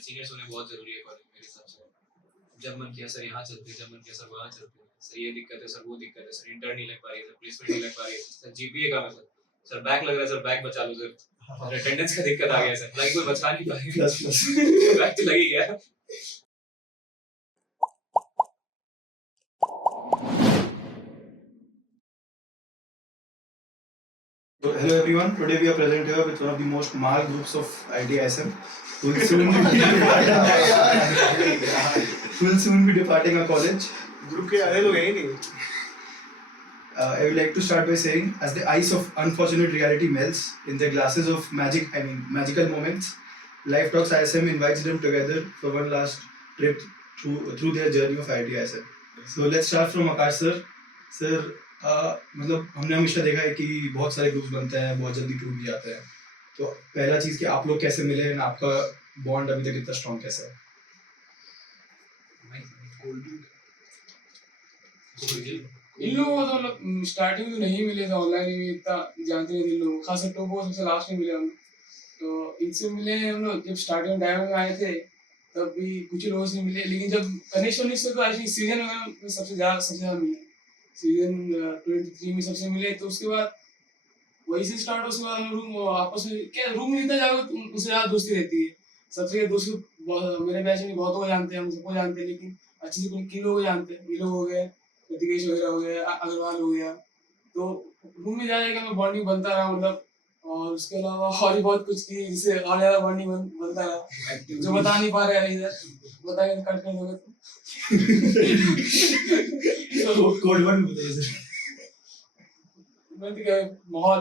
Seniors होने बहुत जरूरी है कॉलेज मेरे हिसाब से। जब मन किया सर यहाँ चलते, जब मन किया सर वहाँ चलते, सर ये दिक्कत है, सर वो दिक्कत है, सर इंटर्न नहीं लग पा रही है, सर प्लेसमेंट नहीं लग पा रही है, सर जीपीए कम है, सर बैक लग रहा है, सर बैक बचा लो सर, अटेंडेंस का दिक्कत आ गया सर, लाइक कोई बचा नहीं पाएगा, बैक तो लग ही गया। So, hello everyone. Today we are present here with one of the most mal groups of ITSM, who will soon be departing our college. Group के आधे लोग हैं ही नहीं. I would like to start by saying, as the ice of unfortunate reality melts in the glasses of magical moments, Life Talks ISM invites them together for one last trip through their journey of ITSM. So let's start from Akash sir. Sir, मतलब हमने हमेशा देखा है कि बहुत सारे groups बनते हैं, बहुत जल्दी टूट भी जाते हैं. तो पहला चीज कि आप लोग कैसे मिले हैं, आपका बॉन्ड अभी तक इतना स्ट्रॉन्ग कैसे है? इन लोगों को तो मतलब स्टार्टिंग में नहीं मिले थे, ऑनलाइन ही इतना जानते नहीं थे इन लोग, खासकर टोपो सबसे लास्ट में मिले हम. तो इनसे मिले हम लोग जब स्टार्टिंग डायमंड में आए थे, तब भी कुछ लोगों से मिले, लेकिन जब कनेक्शन से तो एक्चुअली सीजन में सबसे ज्यादा मिले. सीजन 23 में सबसे मिले. तो उसके बाद वही से स्टार्ट. उसके बाद हम रूम आपस में क्या रूम में इतना जाओ उससे ज्यादा दोस्ती रहती है. सबसे दोस्त मेरे बैच में बहुत को जानते हैं, हम सबको जानते हैं, लेकिन अच्छे से किन लोगों को जानते हैं. ये लोग हो गए, ऋतिकेश वगैरह हो गया, अग्रवाल हो गया. तो रूम में जाएगा मैं बॉन्डिंग बनता रहा मतलब. और उसके अलावा और भी बहुत कुछ की जिससे और ज्यादा बॉन्डिंग बनता रहा, जो बता नहीं पा रहे हैं इधर. बताएंगे कट कर दोगे तो कोड वन बताइए सर. मैं तो क्या माहौल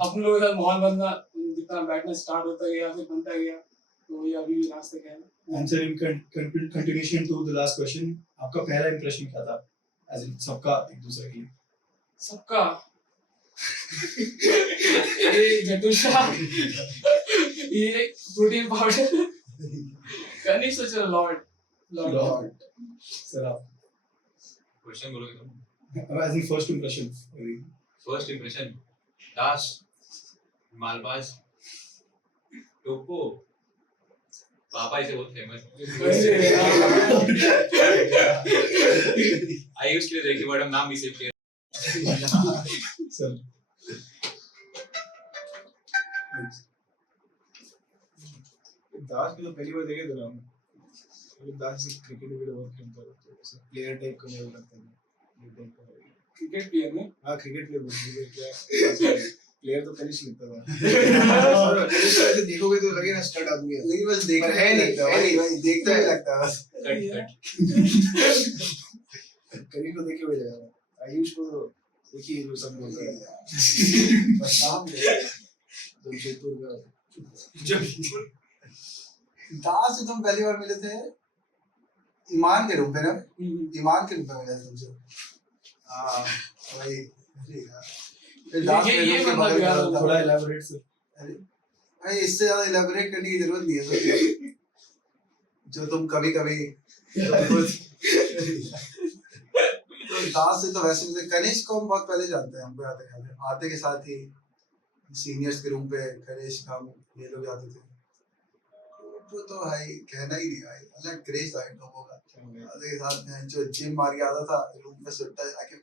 अपने लोगों के साथ माहौल बनना जितना बैठना स्टार्ट होता गया फिर बनता गया, तो ये अभी रास्ते क्या है. Answer in continuation to the last question, आपका पहला इंप्रेशन क्या था एज इन सबका एक दूसरे के लिए? सबका ये जटुषा, ये protein powder, Kanishth such a lord. Sir आप क्वेश्चन बोलोगे तुम? As in first impression. First impression Das, मालबाज, टोपो, पापा इसे बहुत फेमस. आई यूज्ड टू देखिए बड़ा नाम भी सेव किया सर. दास को तो पहली बार देखे थे ना. दास से क्रिकेट वगैरह बहुत खेलता था, तो ऐसा प्लेयर टाइप का नहीं लगता था. क्रिकेट प्लेयर में हाँ क्रिकेट प्लेयर बोलते क्या प्लेयर तो कनिष्ठ लगता था. कनिष्ठ ऐसे देखोगे तो लगे ना स्टड आदमी है, लेकिन बस देखना है नहीं लगता भाई, देखता ही लगता बस. कनिष्ठ को देखे हुए जाएगा. आयुष को तो देखिए जो सब बोलता है बस नाम ले जमशेदपुर का. दास से तुम पहली बार मिले थे ईमान के रूप में ना? ईमान के रूप में मिले थे तुमसे. हाँ भाई दास के रूप में बदल गया था. थोड़ा इलैबोरेट सर. अरे भाई इससे ज्यादा इलैबोरेट करने की जरूरत नहीं है सर. जो तुम कभी कभी तो दास से तो वैसे भी कनिष्क को हम बहुत पहले जानते हैं. हमको आते के साथ ही सीनियर्स के रूम पे कनिष्क हम ये लोग जाते थे. तो भाई कहना ही नहीं भाई, अलग क्रेज था इन लोगों का. आते के साथ में जो जिम मार के आता था रूम पे सुट्टा जाके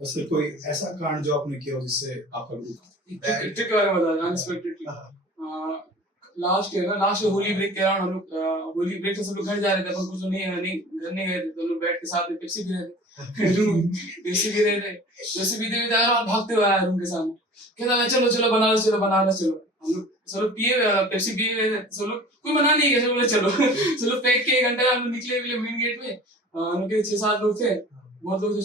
सर कोई ऐसा कांड जो आपने किया हो जिससे आपका ग्रुप ट्रिक के बारे में बता. Unexpected trick. लास्ट ईयर ना, लास्ट होली ब्रेक के दौरान हम लोग होली ब्रेक से सब लोग घर जा रहे थे, अपन कुछ नहीं घर नहीं गए थे. तो हम लोग बैठ के साथ में पेप्सी पी रहे थे. पेप्सी पी रहे थे, पेप्सी पीते पीते भागते हुए आया रूम के सामने. कहता है चलो चलो बनारस चलो. हम लोग सब लोग पिए पेप्सी पिए हुए थे. सब लोग कोई मना नहीं किया, सब बोले चलो. चलो फेंक के 1 घंटा हम लोग निकले मेन गेट में. हम लोग 6-7 लोग थे. बहुत लोग थे,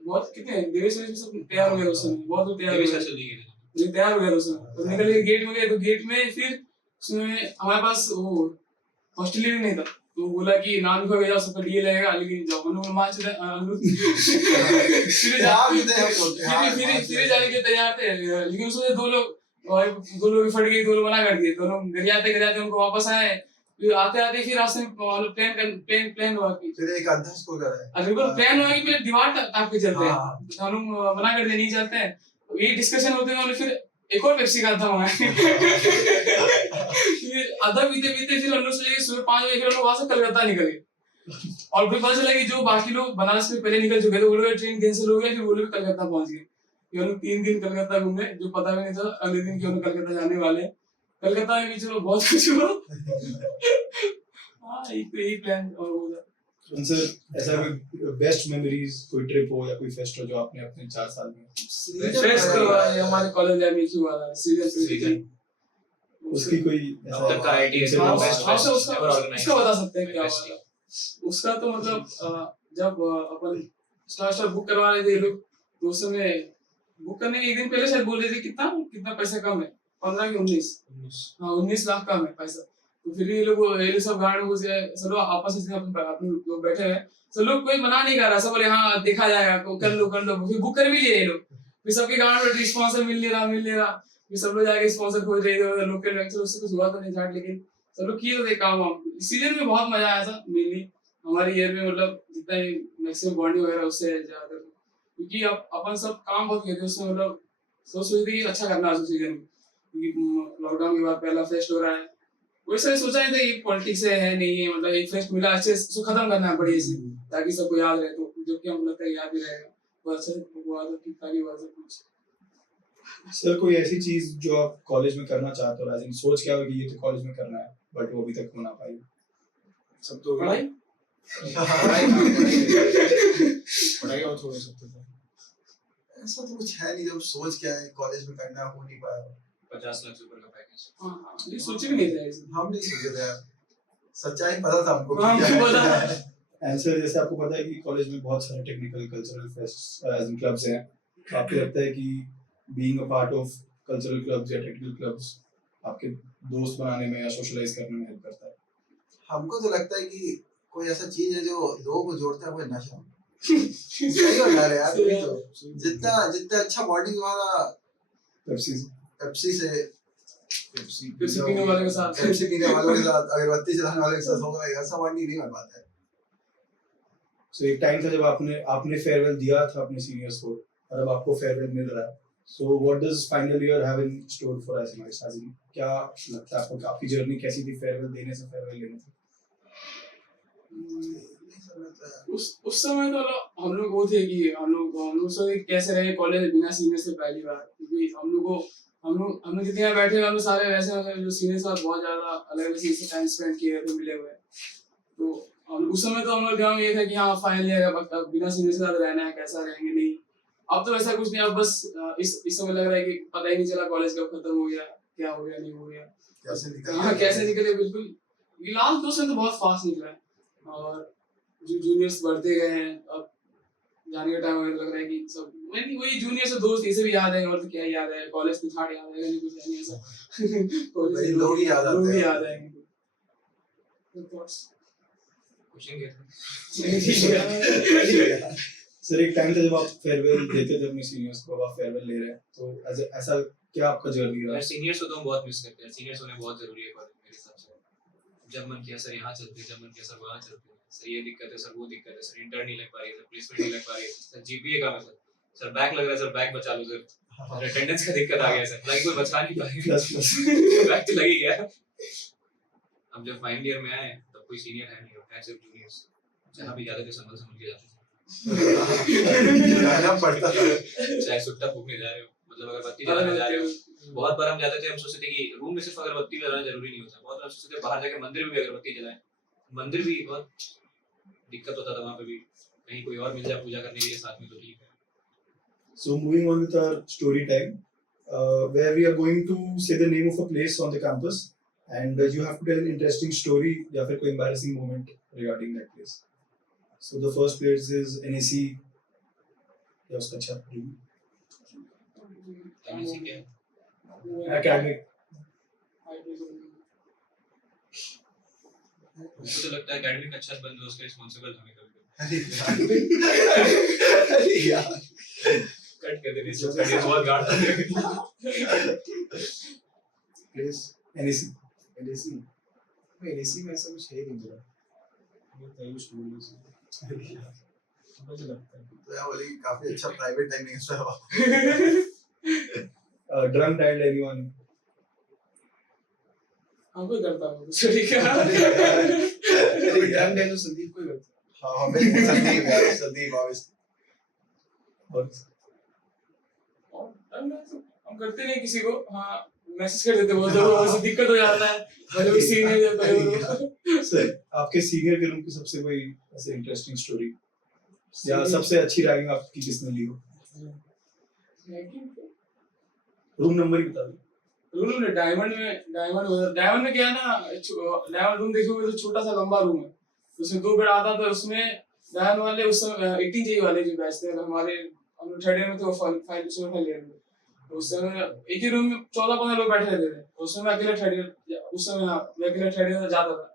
बहुत कितने देवेश सब तैयार हो गए उस समय. बहुत लोग तैयार हो गए उस समय. तो निकल के गेट में गए. तो गेट में फिर उसमें हमारे पास वो हॉस्टल ही नहीं था. तो बोला कि नाम लिखा जाओ, सबका डीए लगेगा, लेकिन जाओ हम लोग मार चुके फिर जाने के तैयार थे. लेकिन उसमें 2 लोग फट गए, 2 लोग मना कर दिए. दोनों गिर उनको वापस आए. फिर आते फिर रास्ते में प्लान हुआ कि फिर एक अध्यक्ष को करा है. प्लान हुआ कि पहले दीवार टाप के चलते हैं. हम लोग मना कर दिए, नहीं चलते हैं. ये डिस्कशन होते हैं. फिर एक और पेप्सी का था वहाँ आधा पीते पीते फिर हम लोग सोचे कि सुबह 5 बजे फिर हम लोग वहां से कलकत्ता निकले और फिर पता चला कि जो बाकी लोग बनारस में पहले निकल चुके थे वो लोग ट्रेन कैंसिल हो गया फिर वो लोग कलकत्ता पहुंच गए फिर हम लोग 3 दिन कलकत्ता घूमे जो पता भी नहीं था अगले दिन कि हम लोग कलकत्ता जाने वाले हैं कलकत्ता में भी चलो बहुत कुछ हुआ हाँ यही प्लान और वो था सर ऐसा कोई बेस्ट मेमोरीज कोई ट्रिप हो या कोई फेस्ट हो जो आपने अपने 4 साल में फेस्ट तो ये हमारे कॉलेज में ही हुआ था सीजन उसकी कोई अब तक का आईटीएस हाँ, का बेस्ट हाँ, फेस्ट उसका एवर ऑर्गेनाइज्ड उसका बता सकते हैं क्या बेस्ट हुआ था उसका तो मतलब जब अपन स्टार बुक करवा रहे थे ये लोग तो उस समय बुक करने के एक दिन पहले शायद बोल रहे थे कितना कितना पैसा कम है 15 की 19 हाँ 19 लाख कम है पैसा तो फिर ये लोग सब गाड़ी में घुसे चलो आपस में अपन लोग बैठे हैं सब लोग कोई मना नहीं कर रहा सब बोले हाँ देखा जाएगा कर लो फिर बुक कर भी लिए ये लोग फिर सबके गाड़ी में स्पॉन्सर मिल नहीं रहा फिर सब लोग जाके स्पॉन्सर खोज रहे थे लोकल लेक्चर उससे कुछ हुआ तो नहीं झाट लेकिन सब लोग किए थे काम सीजन में बहुत मजा आया था मेनली हमारी ईयर में मतलब जितना ही मैक्सिमम बॉन्डिंग वगैरह उससे ज्यादा क्योंकि अपन सब काम बहुत किए थे उसमें मतलब सोचते कि अच्छा करना है उस सीजन में क्योंकि लॉकडाउन के बाद पहला फेस्ट हो रहा है वैसे सोचा नहीं था ये पॉलिटिक्स है नहीं है मतलब एक फेस्ट मिला अच्छे से खत्म करना है बढ़िया से ताकि सबको याद रहे तो जो कि हम लगता है याद ही रहेगा वो अच्छा हुआ तो ठीक ठाक ही हुआ सब कुछ सर कोई ऐसी चीज जो आप कॉलेज में करना चाहते हो एज सोच क्या हो कि ये तो कॉलेज में करना है बट वो अभी तक हो ना पाई सब तो पढ़ाई पढ़ाई और थोड़ा सब तो था ऐसा तो कुछ है नहीं जब सोच क्या है कॉलेज में करना हो नहीं पाया 50 लाख से ऊपर का पैकेज हाँ ये सोचे भी नहीं थे ऐसे हम नहीं सोचे थे यार सच्चाई पता था हमको हाँ, कि क्या हमको पता है। है। आंसर जैसे आपको पता है कि कॉलेज में बहुत सारे technical cultural fest as clubs हैं तो आपको लगता है कि being a part of cultural clubs या टेक्निकल क्लब्स आपके दोस्त बनाने में या सोशलाइज करने में हेल्प करता है हमको तो लगता है कि कोई ऐसा चीज है जो लोगों को जोड़ता है वो है नशा सही बता रहे यार वही तो जितना जितना अच्छा बॉन्डिंग हमारा पेप्सी पेप्सी से पेप्सी पीने वाले के साथ पेप्सी पीने वालों के साथ अगरबत्ती जलाने वाले के साथ होगा ऐसा बॉन्डिंग नहीं बन पाता है सो एक टाइम था जब आपने फेयरवेल दिया था अपने सीनियर्स को और अब आपको फेयरवेल मिल रहा है so what does final year have in store for SMIs as in क्या लगता है आपको आपकी जर्नी कैसी थी फेयरवेल देने से फेयरवेल लेने से उस समय तो हम लोग वो थे कि हम लोग सोचे कैसे रहे कॉलेज बिना सीनियर से पहली बार क्योंकि हम लोग जितने यहाँ बैठे हम लोग सारे वैसे मतलब जो सीनियर साथ बहुत ज्यादा अलग अलग चीज से टाइम स्पेंड किए थे मिले हुए तो उस समय तो हम लोग दिमाग में ये था कि हाँ फाइनल ईयर है अब बिना सीनियर के साथ रहना है कैसा रहेंगे नहीं अब तो ऐसा कुछ नहीं अब बस इस समय लग रहा है कि पता ही नहीं चला कॉलेज कब खत्म हो गया क्या हो गया नहीं हो गया कैसे निकले बिल्कुल लास्ट 2 साल तो बहुत फास्ट निकला है और जो जूनियर्स बढ़ते गए हैं अब जाने का टाइम लग रहा है कि सब नहीं वही जूनियर से दोस्त ऐसे भी याद है और तो क्या याद है कॉलेज तो छाड़ याद है नहीं कुछ नहीं ऐसा कॉलेज वही लोग ही याद आते लोग ही हैं। याद आएंगे क्वेश्चन क्या था सर एक टाइम था जब आप फेयरवेल देते थे अपने सीनियर्स को अब आप फेयरवेल ले रहे हैं तो ऐसा क्या आपका जर्नी रहा यार सीनियर्स को तो हम बहुत मिस करते हैं सीनियर्स होने बहुत जरूरी है कॉलेज मेरे हिसाब से जब मन किया सर यहाँ चलते जब मन किया सर वहाँ चलते सर ये दिक्कत है सर वो दिक्कत है सर इंटर नहीं लग पा रही है सर प्लेसमेंट नहीं लग पा रही है सर जीपीए का है सर बैक लग रहा है सर बैक बचा लो सर अटेंडेंस का दिक्कत आ गया सर लाइक कोई बचा नहीं पाएगा प्लस प्लस बैक तो लग ही गया अब जब फाइनल ईयर में आए तब कोई सीनियर है नहीं है सिर्फ जूनियर्स जहाँ भी जाते थे संभल संभल के जाते थे जाना पड़ता था चाहे सुट्टा फूकने जा रहे हो मतलब अगरबत्ती जलाने जा रहे हो बहुत बार हम जाते थे हम सोचते थे कि रूम में सिर्फ अगरबत्ती जलाना जरूरी नहीं होता बहुत बार सोचते थे बाहर जाके मंदिर में भी अगरबत्ती जलाएं मंदिर भी बहुत दिक्कत होता था वहाँ पे भी कहीं कोई और मिल जाए पूजा करने के लिए साथ में तो ठीक है So moving on with our story time, where we are going to say the name of a place on the campus, and you have to tell an interesting story या फिर कोई embarrassing moment regarding that place. So the first place is NAC या उसका अच्छा MSc क्या है academic. मुझे तो लगता है एकेडमिक अच्छा बंद हो उसके रिस्पांसिबल हमें कभी अरे यार कट कर देने से स्टडी बहुत गाढ़ था प्लेस NAC. एलएसी में एलएसी में ऐसा कुछ है नहीं जरा वो तैयार स्टूडियो से मुझे लगता है तो यार बोले कि काफी अच्छा प्राइवेट टाइम नहीं है drunk dialed anyone? हाँ कोई करता हूँ सॉरी का अरे डैम डैम तो संदीप को ही करता हाँ हमें संदीप यार संदीप obviously और हम करते नहीं किसी को हाँ मैसेज कर देते बहुत जरूर वैसे दिक्कत हो जाता है मतलब कोई सीन है जब कहीं सर आपके सीनियर के रूम की सबसे कोई ऐसे इंटरेस्टिंग स्टोरी या सबसे अच्छी रैगिंग आपकी किसने ली हो? रूम नंबर ही बता दो। रूम में डायमंड में क्या है ना डायमंड रूम देखोगे तो छोटा सा लंबा रूम है उसमें 2 बेड आता था उसमें डायमंड वाले उस समय 18 जी वाले जो बैच थे हमारे हम लोग थर्ड ईयर में थे वो फाइनल ईयर में तो उस समय एक ही रूम में 14-15 लोग बैठे रहते थे उस समय अकेले थर्ड ईयर उस समय हाँ मैं अकेले थर्ड ईयर में जाता था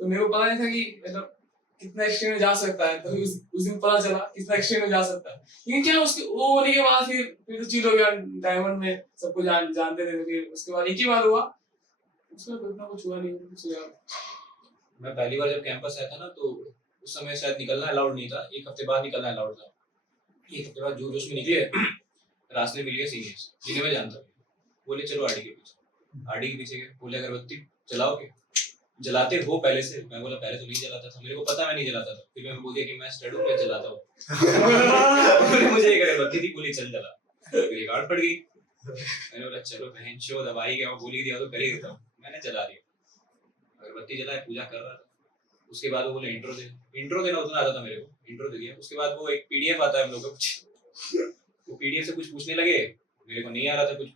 तो मेरे को पता नहीं था कि मतलब कितना एक्सटेंड में जा सकता है तो उस दिन पता चला कितना एक्सटेंड में जा सकता है लेकिन क्या उसके वो होने के बाद फिर तो चिल हो गया डायमंड में सबको जानते थे फिर उसके बाद एक ही बार हुआ उसमें इतना कुछ हुआ नहीं कुछ यार मैं पहली बार जब कैंपस आया था ना तो उस समय शायद निकलना अलाउड नहीं था, 1 हफ्ते बाद निकलना अलाउड था। 1 हफ्ते बाद जोश में निकले रास्ते में मिल गए सीनियर्स जिन्हें मैं जानता हूँ, बोले चलो आरडी के पीछे गए, बोले अगरबत्ती जलाओगे? जलाते हो पहले से? मैं बोला पहले तो नहीं जलाता था, मेरे को पता मैं नहीं जलाता था। फिर मैं बोल दिया कि मैं स्टड हूँ, मैं जलाता हूँ। मुझे एक अगरबत्ती थी, बोली चल जला, फिर एक आड़ पड़ गई। मैंने बोला चलो बहन चो दवाई गया, बोली दिया तो कर ही देता हूँ। मैंने जला दिया, अगरबत्ती जलाए, पूजा कर रहा था। उसके बाद वो बोले इंट्रो देना उतना आता था मेरे को, इंट्रो दे दिया। उसके बाद वो एक पीडीएफ आता है हम लोग का, वो पीडीएफ से कुछ पूछने लगे, मेरे को नहीं आ रहा था कुछ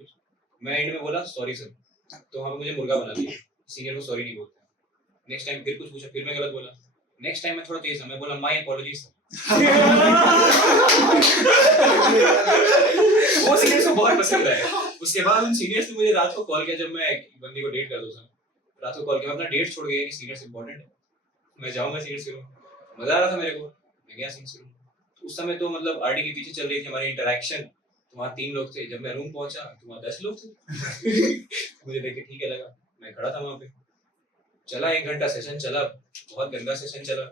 मैं एंड में बोला सॉरी सर, तो वहाँ पे मुझे मुर्गा बना दिया। सीनियर को सॉरी नहीं बोलते। नेक्स्ट टाइम फिर कुछ पूछा, फिर मैं गलत बोला। नेक्स्ट टाइम मैं थोड़ा तेज था, मैं बोला माय अपॉलॉजीज सर। वो सीनियर्स को बहुत पसंद आया। उसके बाद उन सीनियर्स ने मुझे रात को कॉल किया, जब मैं बंदी को डेट कर दूँ, रात को कॉल किया, मैं अपना डेट छोड़ गया कि सीनियर्स इंपॉर्टेंट है, मैं जाऊंगा सीनियर्स के रूम। मजा आ रहा था मेरे को, मैं गया सीनियर्स के रूम। उस समय तो मतलब आरडी के पीछे चल रही थी हमारी इंटरेक्शन, तो वहाँ 3 लोग थे। जब मैं रूम पहुंचा तो वहाँ 10 लोग थे। मुझे देख के ठीक है लगा, मैं खड़ा था वहाँ पे। चला 1 घंटा सेशन चला, बहुत गंदा सेशन चला।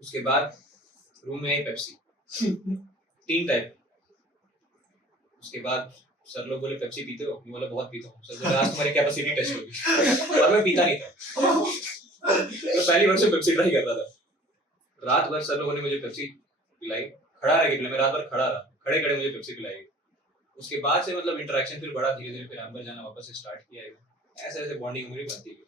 उसके बाद रूम में आई पेप्सी 3 टाइप। उसके बाद सर लोग बोले पेप्सी पीते हो? मैं बोला बहुत पीता हूँ। सर बोले आज तुम्हारी कैपेसिटी टेस्ट होगी। और मैं पीता नहीं था, मैं पहली बार से पेप्सी ट्राई कर रहा था। रात भर सर लोगों ने मुझे पेप्सी पिलाई, खड़ा रह गया, मैं रात भर खड़ा रहा, खड़े खड़े मुझे पेप्सी पिलाई। उसके बाद से मतलब इंटरेक्शन फिर बढ़ा, धीरे धीरे फिर अंदर जाना वापस से स्टार्ट किया है। ऐसे ऐसे बॉन्डिंग मेरी बनती गई।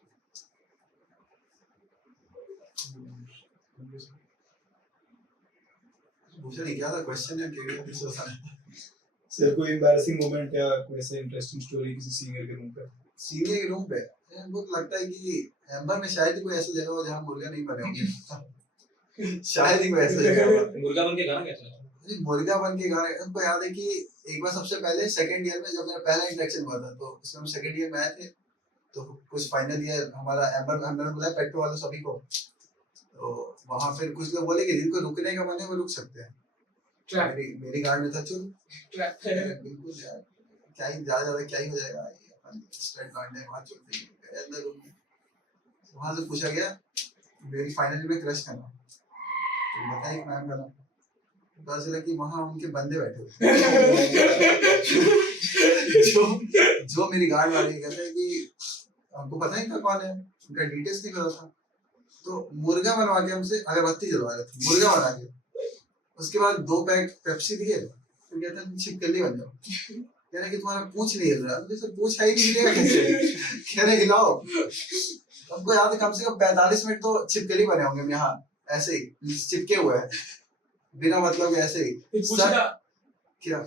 पूछा नहीं क्या था क्वेश्चन, है क्योंकि सर कोई एम्बैरेसिंग मोमेंट या कोई ऐसे इंटरेस्टिंग स्टोरी किसी सीनियर के रूम पे? सीनियर के रूम पे मुझे लगता है कि एम्बर में शायद ही कोई ऐसा जगह हो जहाँ मुर्गा नहीं बने होंगे। शायद ही कोई ऐसा जगह हो। मुर्गा बन के गाना कैसा था? मुर्गा बन के गाने हमको याद है कि एक बार सबसे पहले सेकंड ईयर में जब मेरा पहला इंटरेक्शन हुआ था, तो उसमें हम सेकंड ईयर में आए थे, तो कुछ फाइनल ईयर हमारा एम्बर हमने बुलाया पेट्रो वाले सभी को। तो वहाँ फिर कुछ लोग बोले कि जिनको रुकने का मन है वो रुक सकते हैं। मेरी गाड़ी में था चुल बिल्कुल यार, क्या ही ज्यादा क्या ही हो जाएगा, स्टैंड काटने वहाँ चलते हैं अंदर रूम में। वहाँ से पूछा गया मेरी फाइनल में क्रश करना, तो बताइए मैम का नाम, पता चला कि वहाँ उनके बंदे बैठे हुए जो मेरी गार्ड वाले कहते हैं कि हमको पता ही था कौन है, उनका डिटेल्स नहीं पता था। तो मुर्गा बनवा के हमसे अगरबत्ती जलवा रहे थे, मुर्गा बना के। उसके बाद 2 पैक पेप्सी दिए, फिर कहते हैं छिपकली बन जाओ। कह रहे कि तुम्हारा पूछ नहीं हिल रहा। मुझे सर पूछ है ही नहीं हिलेगा कैसे? कह रहे हिलाओ। हमको याद है कम से कम 45 मिनट तो छिपकली बने होंगे हम यहाँ, ऐसे ही चिपके हुए हैं बिना मतलब के, ऐसे ही सर क्या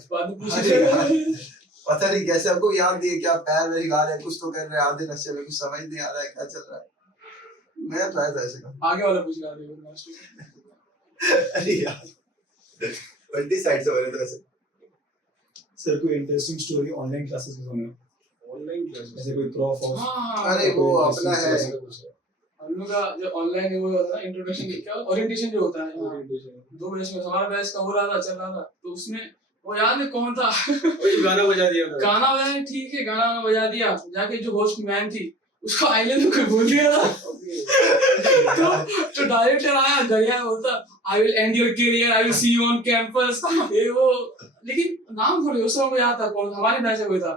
पता नहीं कैसे हमको याद दिए, क्या पैर मेरी गा रहे हैं, कुछ तो कर रहे हैं आधे नशे में, कुछ समझ नहीं आ रहा है क्या चल रहा है। मैं ट्राई था ऐसे का, आगे वाला पूछ रहा था। अरे यार 20 साइड से हो रहे थे ऐसे। सर कोई इंटरेस्टिंग स्टोरी ऑनलाइन क्लासेस में सुने? ऑनलाइन क्लास ऐसे कोई प्रॉफ और अरे वो अपना है हम लोग का जो ऑनलाइन वो होता है इंट्रोडक्शन क्या ओरिएंटेशन जो होता है 2 बैच में, हमारा बैच का हो रहा था, चल रहा था। तो उसमें वो याद है कौन था? गाना बजा दिया था। गाना बजाया, ठीक है गाना बजा दिया, जाके जो होस्ट मैम थी उसको आई लव यू को बोल दिया था। तो डायरेक्टर आया गया होता, I will and your career, I will see you on campus, ये वो लेकिन नाम थोड़ी उस समय को याद था कौन हमारे बैच में कोई था,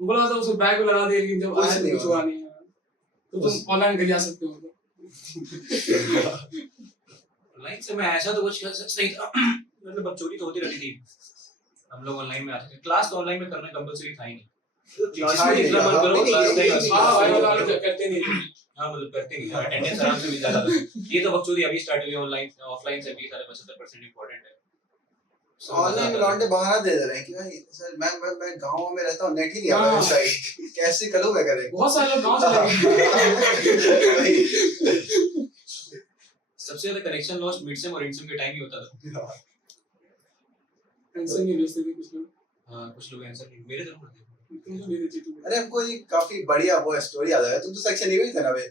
बोला था उसको बैग में लगा दे, लेकिन जब कुछ आया तो नहीं कुछ हुआ। हुआ नहीं है। तो तुम ऑनलाइन कर जा सकते हो ऑनलाइन से मैं ऐसा तो कुछ सही था, मतलब बकचोदी तो होती रहती थी। हम लोग ऑनलाइन में आते थे, क्लास तो ऑनलाइन में करना कंपलसरी था ही नहीं। जिसमें नहीं जितना था, मन करो नहीं, क्लास नहीं, में हाँ भाई वाला हाँ करते नहीं थे। मतलब करते नहीं, अटेंडेंस आराम से मिल जाता था। ये तो बकचोदी अभी स्टार्ट हुई है, ऑनलाइन ऑफलाइन से भी सारे 75% इंपॉर्टेंट है। So, मजा ऑनलाइन आता लौंडे था। बहाना दे रहे हैं कि भाई सर मैं गांव में रहता हूँ, नेट ही नहीं आता हाँ। मेरे साइड, कैसे करूँ मैं करें। बहुत सारे लोग गाँव चले गए। सबसे ज्यादा कनेक्शन लॉस्ट मिडसेम और इंडसेम के टाइम ही होता था। आंसर नहीं भेजते थे कुछ लोग, हाँ कुछ लोग आंसर नहीं, मेरे जरूर थे। तुम तो भेजे थे। अरे हमको ये काफी बढ़िया वो स्टोरी याद आया, तुम तो सेक्शन ही में थे ना बे।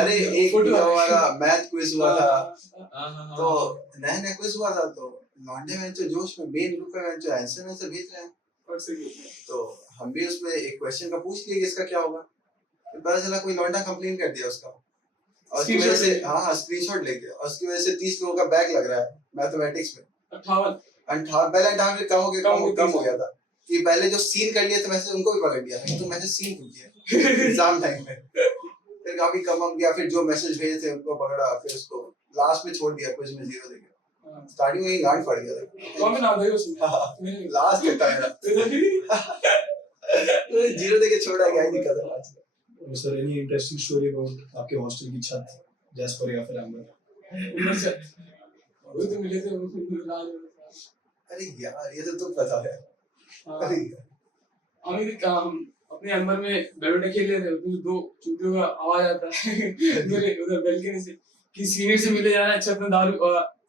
अरे एक फोटो हमारा मैथ क्विज हुआ था, हाँ तो नया नया क्विज हुआ था, तो लौंडे में जो जोश में मेन ग्रुप में जो आंसर भेज रहे हैं, और सही तो हम भी उसमें एक क्वेश्चन का पूछ लिए कि इसका क्या होगा। तो पता चला कोई लौंडा कंप्लेन कर दिया उसका, और उसकी वजह से हाँ स्क्रीनशॉट लेके, और उसकी वजह से 30 लोगों का बैक लग रहा है मैथमेटिक्स में। 58 पहले 58 कम हो गया, कम हो कम हो गया था कि पहले जो सीन कर लिए थे मैसेज उनको भी पकड़ लिया था कि तुम मैसेज सीन क्यों किया एग्जाम टाइम में। फिर काफी कम हो गया, फिर जो मैसेज भेजे थे उनको पकड़ा, फिर उसको लास्ट में छोड़ दिया क्विज में 0 देके। स्टार्टिंग में ही गांड पड़ गया था, कौन नाम था उसमें? लास्ट तक था मेरा। तो 0 देके छोड़ा, क्या ही दिक्कत है आज। Sir, any interesting story about आपके हॉस्टल की छत, जैस्पर या फिर एम्बर? उम्र से वो तो मिले थे, वो लाल। अरे यार ये तो तुम पता है। अरे यार अभी काम अपने अंदर में बैडमिंटन खेल रहे थे, उसमें 2 चूतियों का आवाज आता है मेरे उधर बालकनी से कि सीनियर से मिले जा रहा है, छत में दारू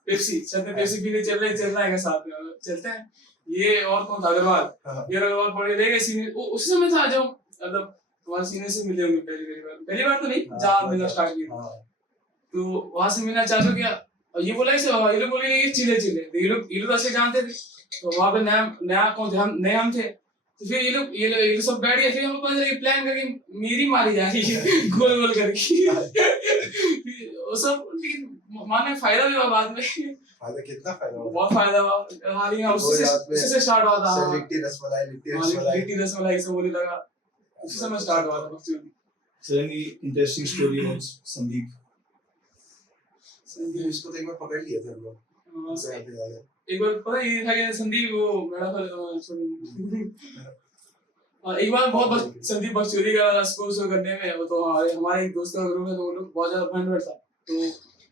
पेप्सी, छत में पेप्सी पीने चल रहा है साथ में चलते हैं। ये और कौन था, अग्रवाल, ये अग्रवाल पढ़े ले गए सीनियर, उस समय था जब मतलब तुम्हारे सीनियर से मिले होंगे पहली बार तो नहीं, जहाँ मिलना स्टार्ट किया तो वहां से मिलना चालू किया, और ये बोला ये लोग बोले ये चिल्ले तो ये लोग अच्छे जानते थे, तो वहां पे नया कौन थे, हम नए हम थे, तो फिर ये लोग सब बैठ गए, फिर हम लोग पता चला प्लान करके मेरी मारी जा रही है गोल गोल करके वो सब, लेकिन माने फायदा भी हुआ बाद में, फायदा कितना फायदा हुआ, बहुत फायदा हुआ। हाल ही में उसी से स्टार्ट हुआ था। सर लिट्टी रसमलाई लिट्टी रसमलाई से बोलने लगा, उसी समय स्टार्ट हुआ था बकचोदी। Sir, any interesting story about Sandeep? इसको तो एक बार पकड़ लिया था हम लोग। हाँ, उसे याद है। एक बार पता ये था कि संदीप वो मेरा एक बार बहुत संदीप बकचोदी का स्कोर करने में, वो तो हमारे एक दोस्त का ग्रुप है, तो वो लोग बहुत ज्यादा भंड था, तो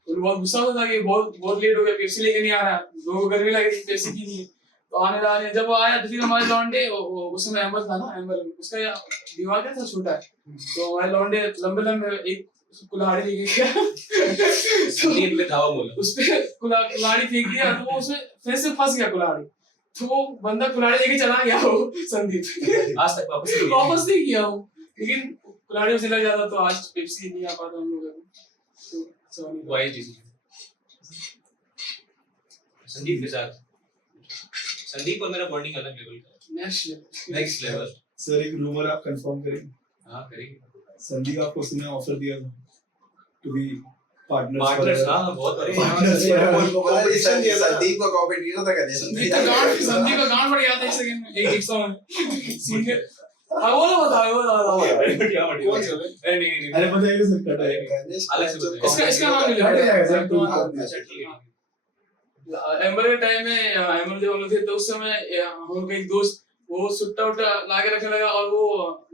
वो लोग बहुत गुस्सा होता था कि बहुत लेट हो गया, पेप्सी लेके नहीं आ रहा, लोगों को गर्मी लग रही, पेप्सी पी नहीं है, तो आने जब वो आया तो फिर हमारे लौंडे, उस समय एम्बर था ना, एम्बर उसका दीवार क्या था छोटा है, तो हमारे लौंडे लंबे एक कुल्हाड़ी लेके गया संदीप पे धावा बोला, उस पे कुल्हाड़ी फेंक दिया, तो वो उसमें फिर से फंस गया कुल्हाड़ी, तो वो बंदा कुल्हाड़ी लेके चला गया, वो संदीप आज तक वापस नहीं किया वो, लेकिन कुल्हाड़ी उसे लग जाता तो आज पेप्सी नहीं आ पाता हम लोग, तो सॉरी वाइज डिसीजन संदीप के साथ। संदीप और मेरा बॉन्डिंग अलग लेवल का है, नेक्स्ट लेवल। Sir, एक rumor आप confirm करें? हाँ करेंगे। संदीप आपको उसने ऑफर दिया था to be partners partners forever. हाँ बहुत बड़े Partners forever. उनको पता नहीं संदीप का कॉम्पिटिटर था क्या संदीप का गांड पड़ गया था एक सेकंड में, एक सौ में सीनियर। वो बता क्या बढ़िया कौन सा? अरे नहीं अरे पता है सर कट है। अलग से बताइए। इसका नाम नहीं हट जाएगा सर, तू अच्छा ठीक है। एम्बर के टाइम में एम्बर जब हम लोग थे तो उस समय हम लोग का एक दोस्त वो सुट्टा उट्टा ला के रखने लगा, और वो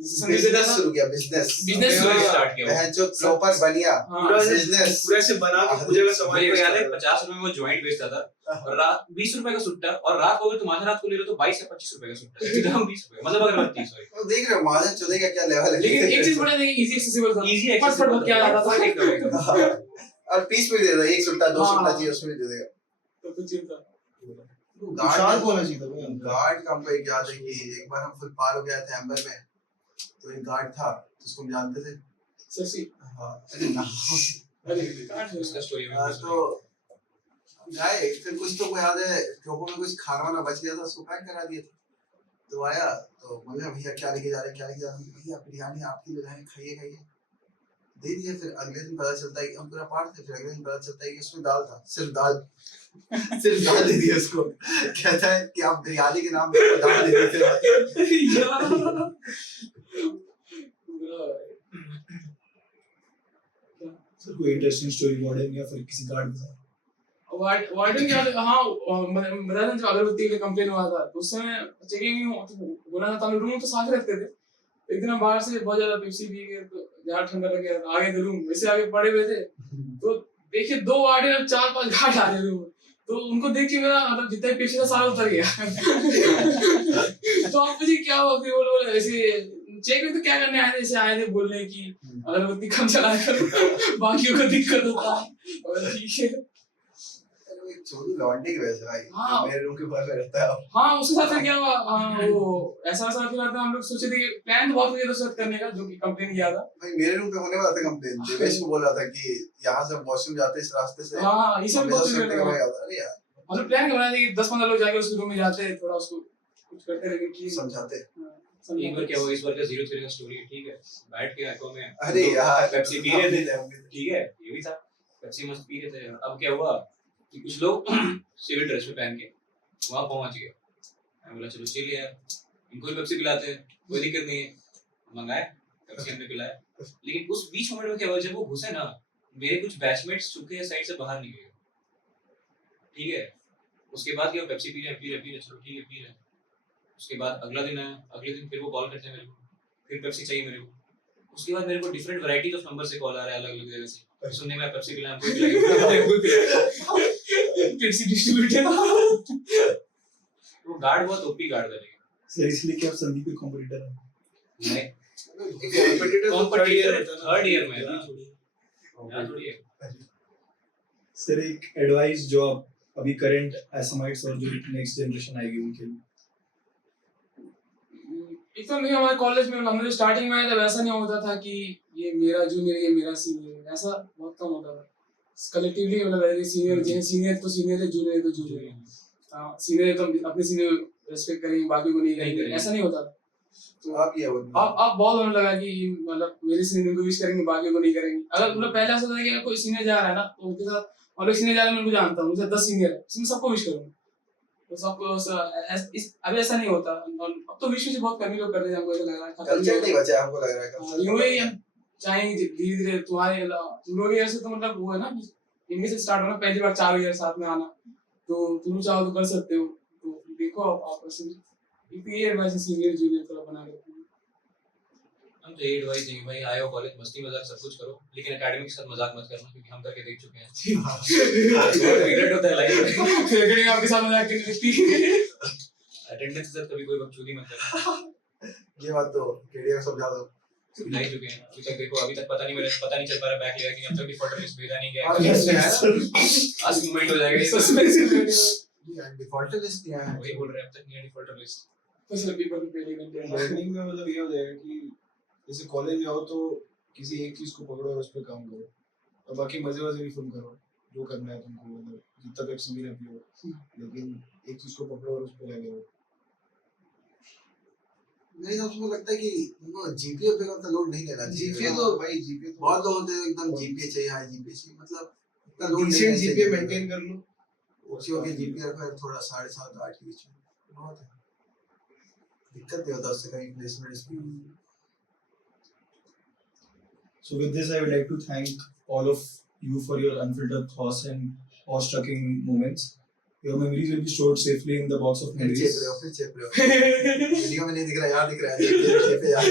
संदीप देता बिजनेस था, शुरू किया, बिजनेस बिजनेस शुरू किया। स्टार्ट किया बहन जो प्रॉपर बनिया हाँ, बिजनेस पूरे से बना के पूजा का सामान मुझे याद है बेचता 50 रुपए में वो जॉइंट बेचता था, और रात 20 रुपए का सुट्टा, और रात को अगर तुम आधी रात को ले रहे हो तो 22 या 25 रुपए का सुट्टा, सीधा 20 रुपए, मतलब अगरबत्ती सॉरी। तो देख रहे हो मादन चौधरी का क्या लेवल है। लेकिन एक चीज बड़ा था कि इजी एक्सेसिबल था, इजी फटाफट क्या आता था, और पीस में दे देगा, एक सुट्टा दो हाँ। सुट्टा चाहिए उसमें दे देगा। तो कुछ था। शार्प होना चाहिए था भाई। गार्ड का हमको एक याद है कि एक बार हम फुल पार हो गए थे एम्बर में, तो एक गार्ड था जिसको हम जानते थे। शशि, हाँ अरे ना अरे काट लो उसका स्टोरी में तो गए, फिर कुछ तो याद है चौकों में कुछ खाना वाना बच गया था, उसको पैक करा दिए थे। तो आया तो बोले भैया क्या लेके जा रहे हैं, क्या लेके जा रहे हैं, भैया बिरयानी आपकी बिरयानी खाइए खाइए। दे दिया, फिर अगले दिन पता चलता है कि हम पूरा पार्ट थे, फिर अगले दिन पता चलता है कि उसमें दाल था, सिर्फ दाल सिर्फ दाल दे दी उसको। कहता है कि आप बिरयानी के नाम पे दाल दे देते। सर कोई इंटरेस्टिंग स्टोरी वार्डन या फिर किसी गार्ड के साथ? वार्डन क्या, हाँ बता दें, जब अगरबत्ती के कंप्लेन हुआ था तो उस समय चेकिंग बोला था, हम रूम तो साफ रखते थे। एक दिन हम बाहर से बहुत ज्यादा पेप्सी पी गए, तो जहाँ ठंडा लग गया, आगे थे रूम, वैसे आगे पड़े हुए थे, तो देखिए 2 वार्डन और 4-5 गार्ड आ रहे रूम, तो उनको देख के मेरा मतलब जितना भी पेप्सी था सारा उतर गया। तो आप मुझे क्या हुआ, फिर वो लोग ऐसे चेक में तो क्या करने आए थे, ऐसे आए थे बोलने की अगरबत्ती कम चला कर बाकियों को दिक्कत होता है, और ठीक है। चोरी लौंडे की वजह से भाई, हाँ। मेरे रूम के बाहर रहता है। हाँ, उसके साथ फिर क्या हुआ, वो ऐसा फिर आता, हम लोग सोचे थे कि प्लान तो बहुत हुआ था करने का, जो कि कंप्लेन किया था। भाई मेरे रूम पे होने वाला था कंप्लेन, देवेश को बोल रहा था कि यहाँ से वॉशरूम जाते इस रास्ते से। हाँ, इसे भी बहुत करने का चीजें भाई आता, अरे यार मतलब प्लान बनाया था कि 10-15 लोग जाके उसके रूम में जाते, थोड़ा उसको कुछ करते, लेकिन की समझाते। एक बार क्या हुआ, इस बार का 0-3 का स्टोरी है, ठीक है, बैठ के आंखों में अरे यार पेप्सी पी रहे थे, ठीक है, ये भी था, पेप्सी मस्त पी रहे थे। अब क्या हुआ कि कुछ लोग सिविल ड्रेस में पहन के वहां पहुंच गए। मैं बोला चलो चिल यार, इनको भी पेप्सी पिलाते हैं, कोई दिक्कत नहीं है, मंगाए पेप्सी, हमने पिलाया। लेकिन उस बीच मोमेंट में क्या हुआ, जब वो घुसे ना, मेरे कुछ बैचमेट्स चुके साइड से बाहर निकले, ठीक है। उसके बाद क्या, पेप्सी पी रहे, चलो ठीक है पी रहे। उसके बाद अगला दिन आया, अगले दिन फिर वो कॉल करते हैं मेरे को, फिर पेप्सी चाहिए मेरे को। उसके बाद मेरे को डिफरेंट वैरायटी ऑफ नंबर से कॉल आ रहा है, अलग अलग जगह से, सुनने में पेप्सी पिलाएं, हमको पिलाएं, पेप्सी डिस्ट्रीब्यूटर। वो गार्ड बहुत ओपी गार्ड था, लेकिन सर इसलिए कि आप संदीप के कॉम्पिटिटर हैं? नहीं, कॉम्पिटिटर थर्ड ईयर में ना, यहाँ थोड़ी है। सर एक एडवाइस जो आप अभी करंट एसएमआइट्स और जो नेक्स्ट जनरेशन आएगी उनके लिए। एक तो नहीं, हमारे कॉलेज में हमने जो स्टार्टिंग में आया था वैसा नहीं होता था कि ये मेरा जूनियर, ये मेरा सीनियर, ऐसा बहुत कम होता था। कलेक्टिवली मतलब सीनियर जो है सीनियर तो सीनियर है, जूनियर तो जूनियर है। हाँ, सीनियर तो अपने सीनियर रेस्पेक्ट करेंगे, बाकी को नहीं करेंगे, ऐसा नहीं होता। तो आप ये अब बहुत होने लगा कि मतलब मेरे सीनियर को विश करेंगे, बाकी को नहीं करेंगे। अगर मतलब पहले ऐसा था कि अगर कोई सीनियर जा रहा है ना, तो उनके साथ और सीनियर जा रहा है, मैं उनको जानता हूँ, मुझे 10 सीनियर है, उसमें सबको विश करूंगा, तो सबको अभी ऐसा नहीं होता। अब तो विश बहुत कम ही लोग करते हैं, हमको ऐसा लग रहा है कल्चर नहीं बचा, हमको लग रहा है कल्चर। यूं ही हम चाहेंगे धीरे धीरे तुम्हारे तुम लोग ऐसे, तो मतलब वो है ना, इनमें से स्टार्ट होना, पहली बार 4 ईयर साथ में आना, तो तुम चाहो तो कर सकते हो। तो देखो आपस में एक ये एडवाइस सीनियर जूनियर थोड़ा बना के रखो। हम तो ये एडवाइस देंगे भाई, आए हो कॉलेज, मस्ती मजाक सब कुछ करो, लेकिन एकेडमिक के साथ मजाक मत करना, क्योंकि हम करके देख चुके हैं। बहुत रिग्रेट होता है लाइफ में। क्रिकेट आपके साथ मजाक करने लगती है। अटेंडेंस के साथ कभी कोई बकचोदी मत करना। ये बात तो केडिया समझा दो, समझा ही चुके हैं। अभी तक देखो, अभी तक पता नहीं चल पा रहा बैक लेगा कि अब तक डिफॉल्टर लिस्ट भेजा नहीं गया है। आज मोमेंट हो जाएगा इस डिफॉल्टर लिस्ट क्या है, वही बोल रहे हैं, अब तक नहीं है डिफॉल्टर लिस्ट। तो सब भी पर पेडी करते हैं। लर्निंग में मतलब ये हो जाएगा कि जैसे कॉलेज में आओ तो किसी एक चीज को पकड़ो और उस पर काम करो, और बाकी मजे भी फुल करो जो करना है तुमको, मतलब जितना पेप्सी भी ना पियो, लेकिन एक चीज को पकड़ो और उस पर लगे रहो। मेरे हिसाब से मुझे लगता है कि उनको जीपीए पे का लोड नहीं लेना चाहिए। जीपीए तो भाई जीपीए तो बहुत लोग होते हैं एकदम जीपीए चाहिए, हाई जीपीए चाहिए, मतलब इतना लोड नहीं डिसेंट लेना जीपीए चाहिए। मेंटेन कर लो, उसी वक्त जीपीए रखा है थोड़ा 7.5-8 के बीच में, बहुत है, दिक्कत नहीं होता उससे कहीं placement. So with this, I would like to thank all of you for your unfiltered thoughts and awe-striking moments. Your memories will be stored safely in the box of फिर memories. चेप रहे हो वीडियो में नहीं दिख रहा, यार दिख रहा है, चेपे यार